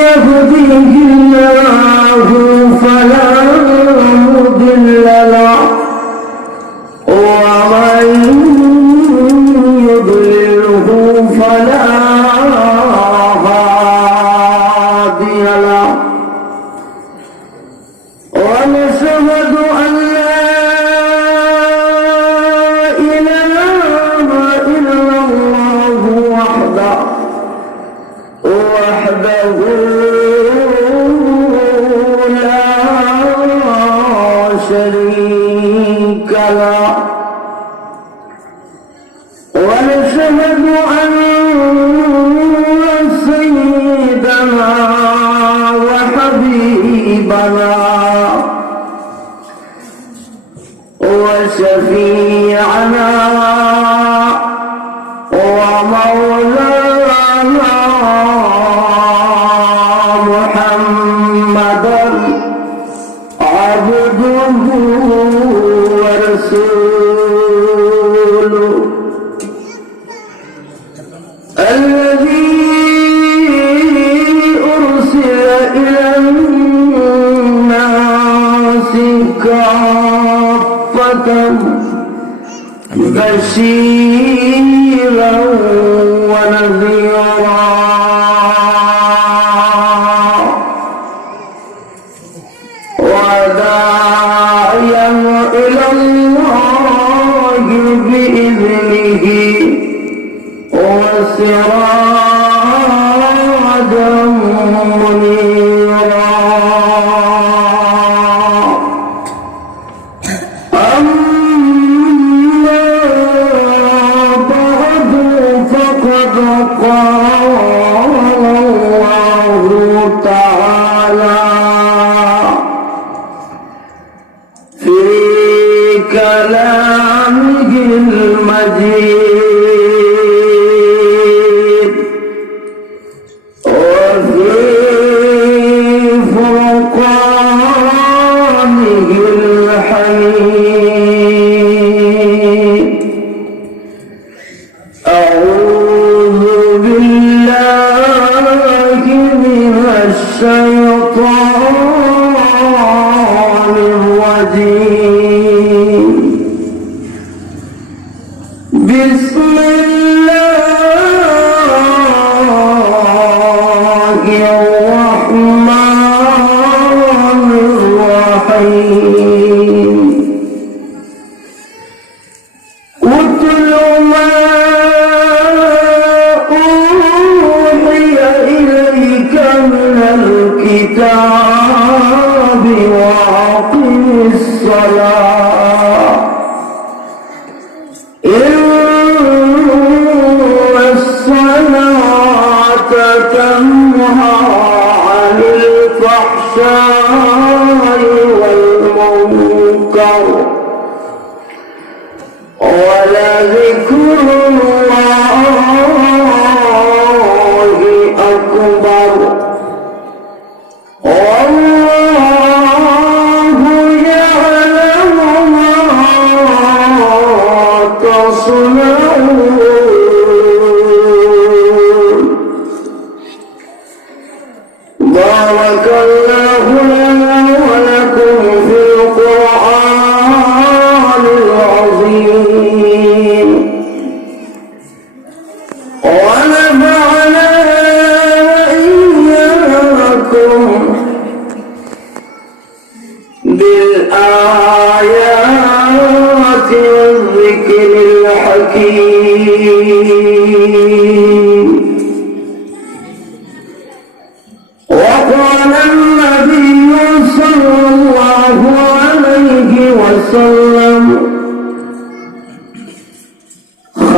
يهده الله فلا مضل له بشيرا ونذيرا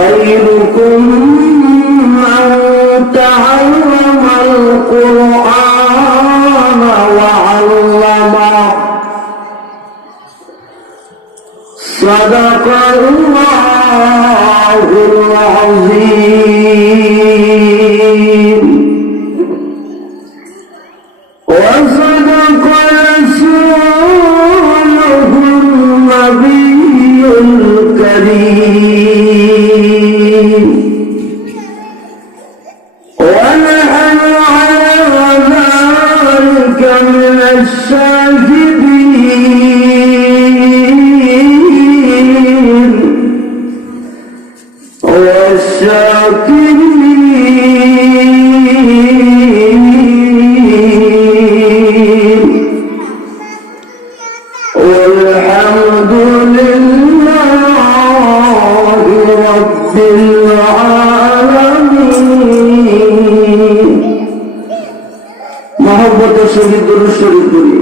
خيركم من تعلم القرآن وعلمه صدق الله العظيم Amen. মহব্বতের সহিত গুরু শরীর করি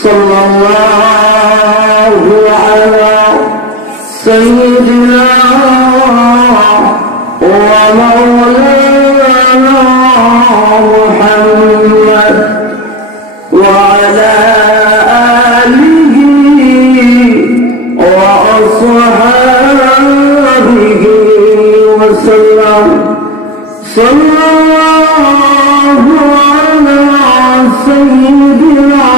সাল্লাল্লাহু আলা সাইয়্যিদিনা وسلم صلى الله على سيدنا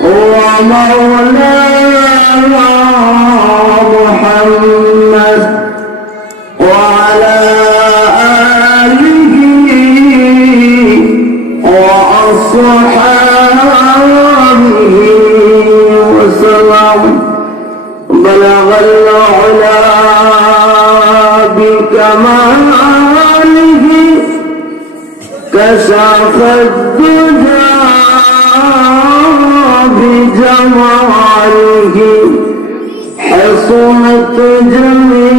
ومولانا محمد بكماله كشف الدجى بجماله حصنت جميع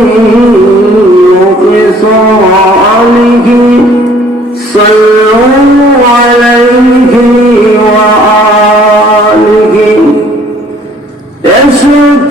خصاله صلوا عليه وآله عشق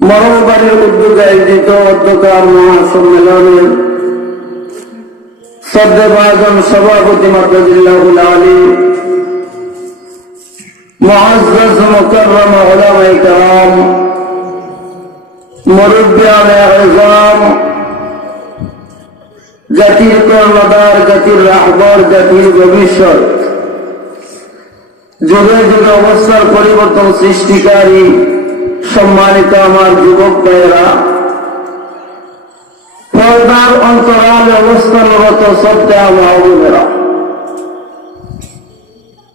মরণবাড়ির উদ্যোগে আয়োজিত অধ্যকার মহাসম্মেলনের শ্রদ্ধেভাজন সভাপতি মাদ্রাজিল্লাহুল আলী মহাজ মুকরম ওলামাই কালাম জাতির জাতির রাহবর, জাতির ভবিষ্যৎ। যুগে যুগে অবস্থার পরিবর্তন সৃষ্টিকারী সম্মানিত আমার যুবক ভাইয়েরা, পর্দার অন্তরালে অবস্থানরত সত্ত্বে আমার বোনেরা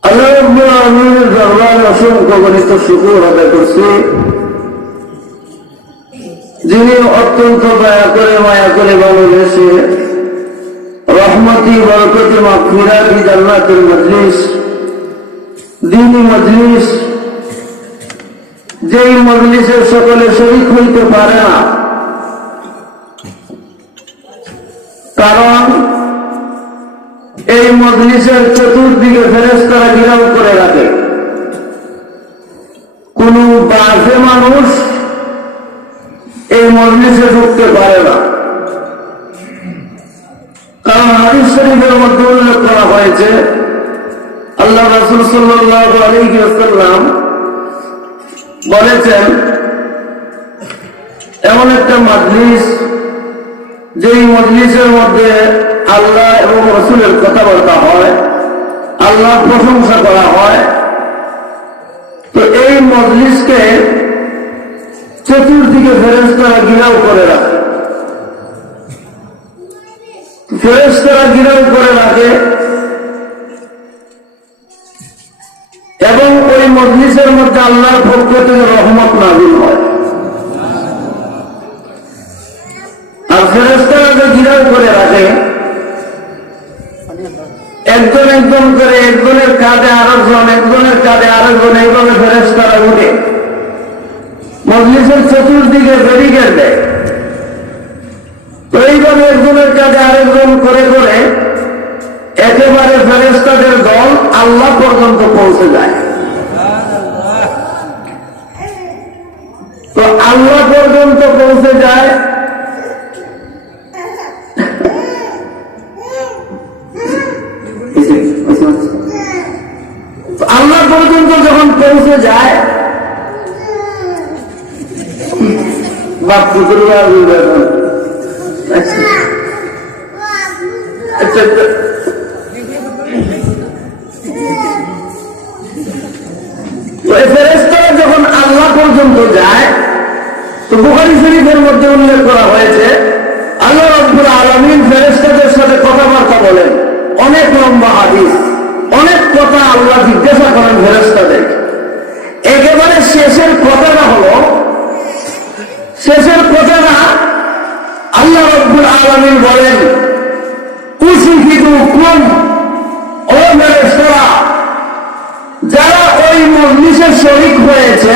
আল্লাহ রাব্বুল আলামিনের দরবারে অসংখ্য গণিত শুকুর আদায় করছি, যিনি অত্যন্ত দয়া করে, মায়া করে ভালোবেসে রহমতি, বরকতি, মাগফিরাতি, জান্নাতের মজলিস দিনী মজলিস, যেই মজলিসের সকলে শরিক হইতে পারে না। কারণ, এই মজলিসের চতুর্দিকে ফেরেস্তারা ঘিরাও করে রাখে। কোন বাজে মানুষ এই মজলিসে ঢুকতে পারে না। কারণ হাদিস শরীফের মধ্যে উল্লেখ করা হয়েছে আল্লাহ রাসুল সাল্লাহ আলহিসাল্লাম বলেছেন, এমন একটা মজলিস, যেই মজলিসের মধ্যে আল্লাহ এবং রসুলের কথাবার্তা হয় আল্লাহ প্রশংসা করা হয়, তো এই মজলিসকে চতুর্দিকে ফেরেস্তারা গিরাও করে রাখে। ফেরেস্তারা গিরাও করে রাখে এবং ওই মজলিসের মধ্যে আল্লাহর পক্ষ থেকে রহমত নাজিল হয়। আর ফেরেস্তারা যে গিরাও করে রাখে, একজন একজন করে, একজনের কাঁধে আরেকজন, একজনের কাঁধে আরেকজন, এইভাবে ফেরেস্তারা উঠে। মজলিসের চতুর্দিকে ব্যারিকেড দেয়। তো এইভাবে একজনের কাঁধে আরেকজন করে করে একেবারে ফেরেস্তাদের দল আল্লাহ পর্যন্ত পৌঁছে যায় তো আল্লাহ পর্যন্ত পৌঁছে যায় আল্লাহ পর্যন্ত যখন পৌঁছে যায় বাপ পুকুরবা পর্যন্ত যায়, তো বুখারী শরীফের মধ্যে উল্লেখ করা হয়েছে, আল্লাহ রব্বুল আলমিন ফেরেশতাদের সাথে কথাবার্তা বলেন। অনেক লম্বা হাদিস, অনেক কথা আল্লাহ জিজ্ঞাসা করেন ফেরেশতাদের। একেবারে শেষের কথাটা হলো, শেষের কথাটা আল্লাহ রব্বুল আলমিন বলেন কুশিকিদু কুম, ও ফেরেশতারা, যারা ওই মজলিসে শরিক হয়েছে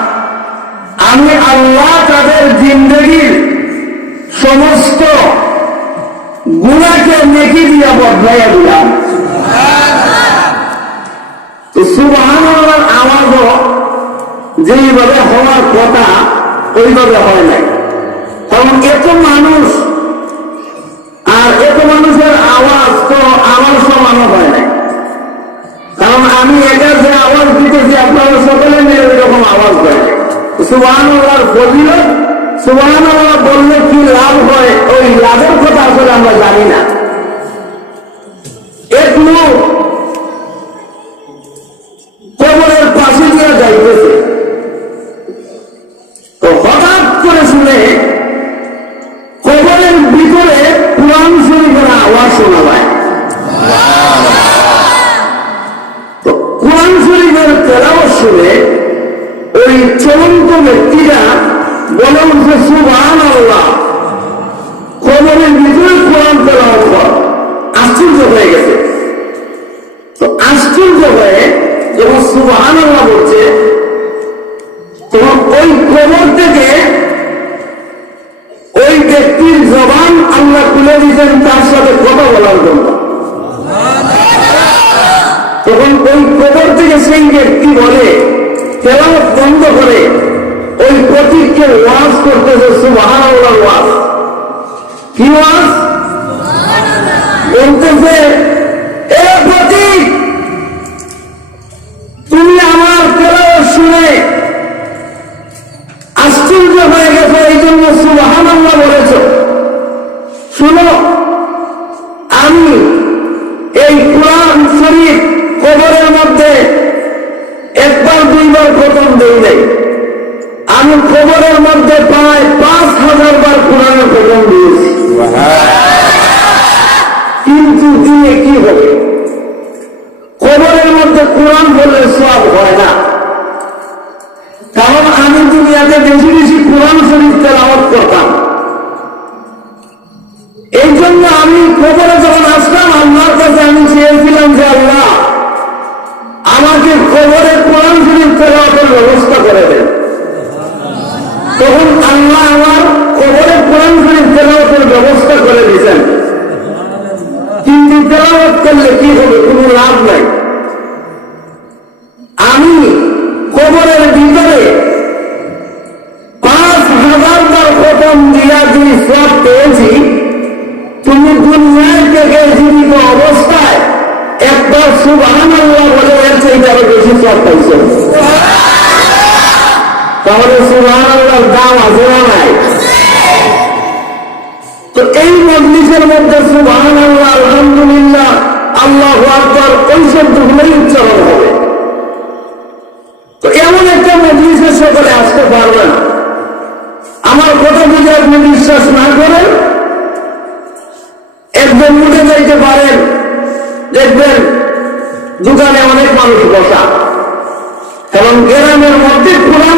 আমি আল্লাহ তাদের জিন্দগির সমস্ত গুণাকে নেকি দিয়া বদলাইয়া দিলাম। তো সুবাহান আওয়াজও যেইভাবে হওয়ার কথা, ওইভাবে হয় নাই। কারণ এত মানুষ, আর এত মানুষের আওয়াজ তো আমার সমানও হয় নাই। কারণ আমি একা যে আওয়াজ দিতেছি, আপনারা সকলে মিলে এরকম আওয়াজ দেয় সুবাহান ফজিল সুবাহান বললে কি লাভ হয়? ওই লাভের কথা আসলে আমরা জানি না। এক লোক কবরের পাশে দিয়ে যাইতেছে। ওয়াজ করতেছে সুবাহান ওয়াজ। কি ওয়াজ? বলতেছে কবরের মধ্যে প্রায় পাঁচ হাজার বার কোরআনের খতম দিয়েছি। কিন্তু দিনে কি হবে? কবরের মধ্যে কোরআন বললে সব হয় না। কারণ আমি দুনিয়াতে বেশি বেশি কোরআন শরীফ তেলাওয়াত করতাম। এই জন্য আমি কবরে যখন আসলাম, আল্লাহর কাছে আমি চেয়েছিলাম যে আল্লাহ, আমাকে কবরে কোরআন শরীফ তেলাওয়াতের ব্যবস্থা তখন আল্লাহ আমার কবরে কোরআন শরীফ তেলাওয়াতের ব্যবস্থা করে দিয়েছেন। কিন্তু তেলাওয়াত করলে কি হবে? কোনো লাভ নাই। আমি কবরের ভিতরে পাঁচ হাজার বার সব পেয়েছি, তুমি থেকে জীবিত অবস্থায় একবার বলে এর বেশি সব তাহলে তো এই মজলিসের মধ্যে সুবাহান আল্লাহ আলহামদুলিল্লাহ, আল্লাহ আকবর, ওই শব্দগুলোই উচ্চারণ হবে। তো এমন একটা মজলিসের সকলে আসতে পারবে না আমার কথা বুঝে আপনি বিশ্বাস না করেন, একদম উঠে যাইতে পারেন। দেখবেন দোকানে অনেক মানুষ বসা। এবং গ্রামের মধ্যে খোলা